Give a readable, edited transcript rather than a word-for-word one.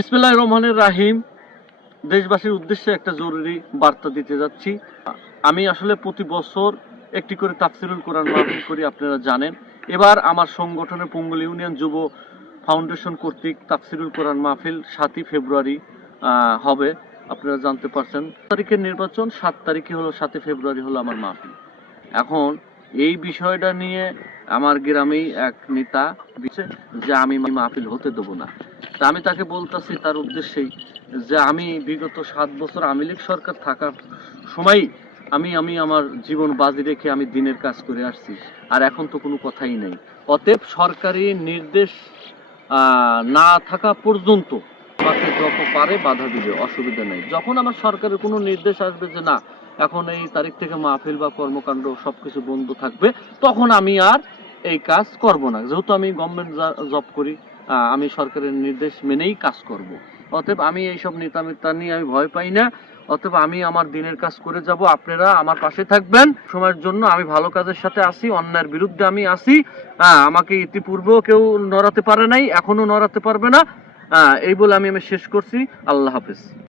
বিসমিল্লাহির রহমানির রাহিম। দেশবাসীর উদ্দেশ্যে একটা জরুরি বার্তা দিতে যাচ্ছি। আমি আসলে প্রতি বছর একটি করে তাফসিরুল কোরআন মাহফিল করি, আপনারা জানেন। এবার আমার সংগঠনে পঙ্গুল ইউনিয়ন যুব ফাউন্ডেশন কর্তৃক তাফসিরুল কোরআন মাহফিল 7ই ফেব্রুয়ারি হবে। আপনারা জানতে পারছেন তারিখের নির্বাচন, 7 তারিখে হলো, 7 ফেব্রুয়ারি হলো আমার মাহফিল। এখন এই বিষয়টা নিয়ে আমার গ্রামেই এক নেতা যে আমি মাহফিল হতে দেবো না। তা আমি তাকে বলতেছি তার উদ্দেশ্যেই যে আমি বিগত 7 বছর আওয়ামী লীগ সরকার থাকার সময় আমি আমার জীবন বাজি রেখে আমি দিনের কাজ করে আসছি, আর এখন তো কোনো কথাই নেই। অতএব সরকারি নির্দেশ না থাকা পর্যন্ত আমাকে যত পারে বাধা দিবে, অসুবিধা নেই। যখন আমার সরকারের কোনো নির্দেশ আসবে যে না এখন এই তারিখ থেকে মাহফিল বা কর্মকাণ্ড সবকিছু বন্ধ থাকবে, তখন আমি আর এই কাজ করব না। যেহেতু আমি গভর্নমেন্ট জব করি, আমি সরকারের নির্দেশ মেনেই কাজ করব। অতএব আমি এইসব নেতা নিয়ে আমি ভয় পাই না। অতএব আমি আমার দিনের কাজ করে যাব, আপনারা আমার পাশে থাকবেন। সময়ের জন্য আমি ভালো কাজের সাথে আসি, অন্যায়ের বিরুদ্ধে আমি আসি। আমাকে ইতিপূর্বেও কেউ নড়াতে পারে নাই, এখনো নড়াতে পারবে না। এই বলে আমি শেষ করছি। আল্লাহ হাফেজ।